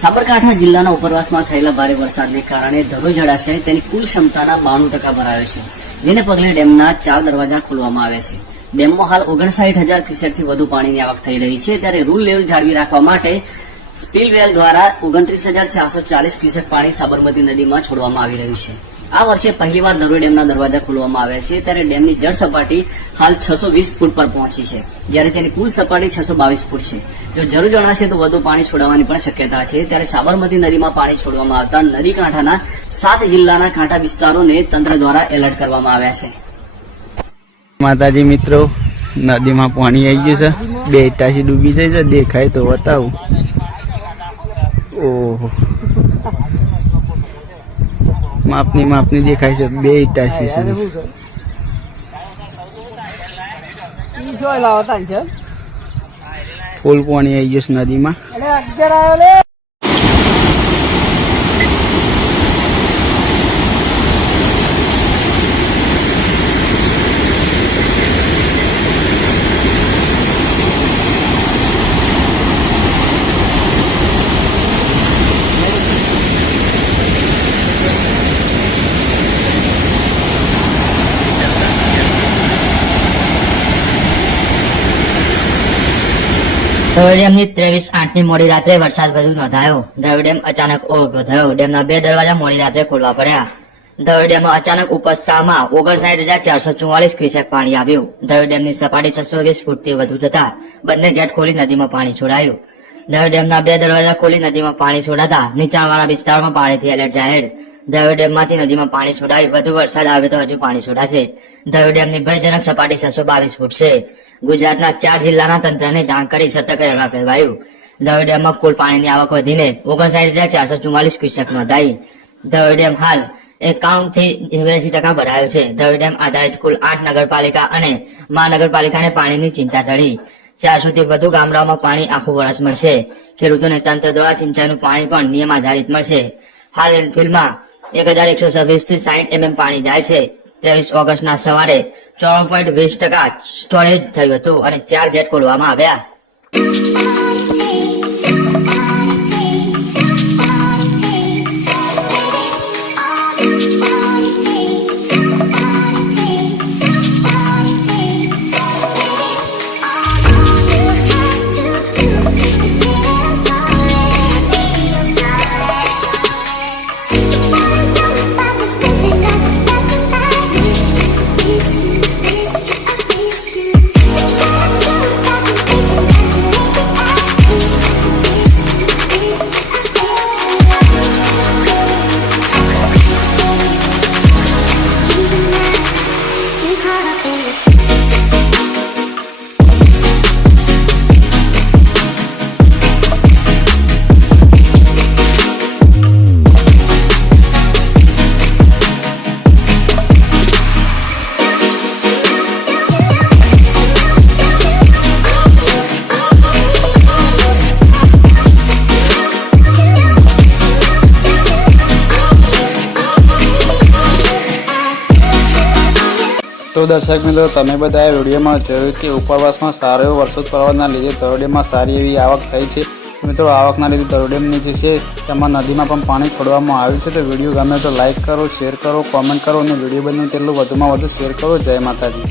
સાબરકાંઠા જિલ્લાના ઉપરવાસમાં થયેલા ભારે વરસાદને કારણે ધરોઈ જળાશય તેની કુલ ક્ષમતાના બાણું ટકા ભરાયો છે. જેને પગલે ડેમના ચાર દરવાજા ખોલવામાં આવ્યા છે. ડેમમાં હાલ ઓગણસાઠ હજાર ક્યુસેકથી વધુ પાણીની આવક થઈ રહી છે. ત્યારે રૂલ લેવલ જાળવી રાખવા માટે સ્પીલવેલ દ્વારા ઓગણત્રીસ હજાર ચારસો ચાલીસ ક્યુસેક પાણી સાબરમતી નદીમાં છોડવામાં આવી રહ્યું છે. આ વર્ષે પહેલીવાર દરોઈ ડેમના દરવાજા ખોલવામાં આવ્યા છે. ત્યારે ડેમની જળ સપાટી હાલ છસો વીસ ફૂટ પર પહોંચી છે. જ્યારે તેની કુલ સપાટી છસો બાવીસ ફૂટ છે. જો જરૂર જણાશે તો વધુ પાણી છોડવાની પણ શક્યતા છે. ત્યારે સાબરમતી નદીમાં પાણી છોડવામાં આવતા નદી કાંઠાના સાત જિલ્લાના કાંઠા વિસ્તારોને તંત્ર દ્વારા એલર્ટ કરવામાં આવ્યા છે. માતાજી મિત્રો, નદીમાં પાણી આવી ગયું છે. બે ઇટાસી ડૂબી જાય છે. દેખાય તો બતાવું. ઓહો. માપની માપની દેખાય છે. બે ઈટા છે. ફૂલ પાણી આવી ગયું છે નદીમાં. ધરોઈ ડેમની ત્રેવીસ આઠની મોડી રાત્રે વરસાદ વધુ નોંધાયો. ધરોઈ ડેમ અચાનક ઓવરફ્લો થયો. ડેમના બે દરવાજા મોડી રાત્રે ખોલવા પડ્યા. ધરોઈ ડેમમાં અચાનક ઉપસ્થામાં ઓગણસાઠ હજાર ચારસો ચુવાલીસ ક્યુસેક પાણી આવ્યું. ધરોઈ ડેમની સપાટી છસો વીસ ફૂટથી વધુ થતા બંને ગેટ ખોલી નદીમાં પાણી છોડાયું. દર ડેમ ના બે દરવાજા ખોલી નદીમાં પાણી છોડાતા નીચાણવાળા વિસ્તારમાં પાણીથી એલર્ટ જાહેર. ધરોઈ ડેમમાંથી નદીમાં પાણી છોડાય વધુ વરસાદ આવે તો હજુ પાણી છોડાશે. ધરોઈ ડેમની ભયજનક સપાટી છસો બાવીસ ફૂટ છે ગુજરાતના ચાર જિલ્લાના તંત્રને જાણકારી છતાં સતર્ક કહેવાયું. ધરોઈ કુલ પાણીની આવક વધીને ઓગણસાઠ હજાર ચારસો ચુમ્માલીસ ક્યુસેક નોંધાઈ. ધરોઈ હાલ એકાઉન્ટથી નેવ્યાસી ટકા ભરાયો છે. ધરોઈ આધારિત કુલ આઠ નગરપાલિકા અને મહાનગરપાલિકાને પાણીની ચિંતા ટળી. ચારસો થી વધુ ગામડાઓમાં પાણી આખું વર્ષ મળશે. ખેડૂતોને તંત્ર દ્વારા સિંચાઈનું પાણી પણ નિયમ આધારિત મળશે. હાલ એનફિલ્ડમાં એક હજાર એકસો છવ્વીસથી સાહીઠ એમએમ પાણી જાય છે. ત્રેવીસ ઓગસ્ટના સવારે ચોરણ પોઈન્ટ વીસ ટકા સ્ટોરેજ થયું હતું અને ચાર ગેટ ખોલવામાં આવ્યા. તો દર્શક મિત્રો, તમે બધા વિડીયોમાં જોયું કે ઉપરવાસમાં સારો એવો વરસાદ પડવાના લીધે તરોડિયામાં સારી એવી આવક થઈ છે. મિત્રો, આવકના લીધે તરોડેમની જે છે, તેમાં નદીમાં પણ પાણી છોડવામાં આવ્યું છે. તો વીડિયો ગમે તો લાઇક કરો, શેર કરો, કોમેન્ટ કરો અને વીડિયો બને તેટલું વધુમાં વધુ શેર કરો. જય માતાજી.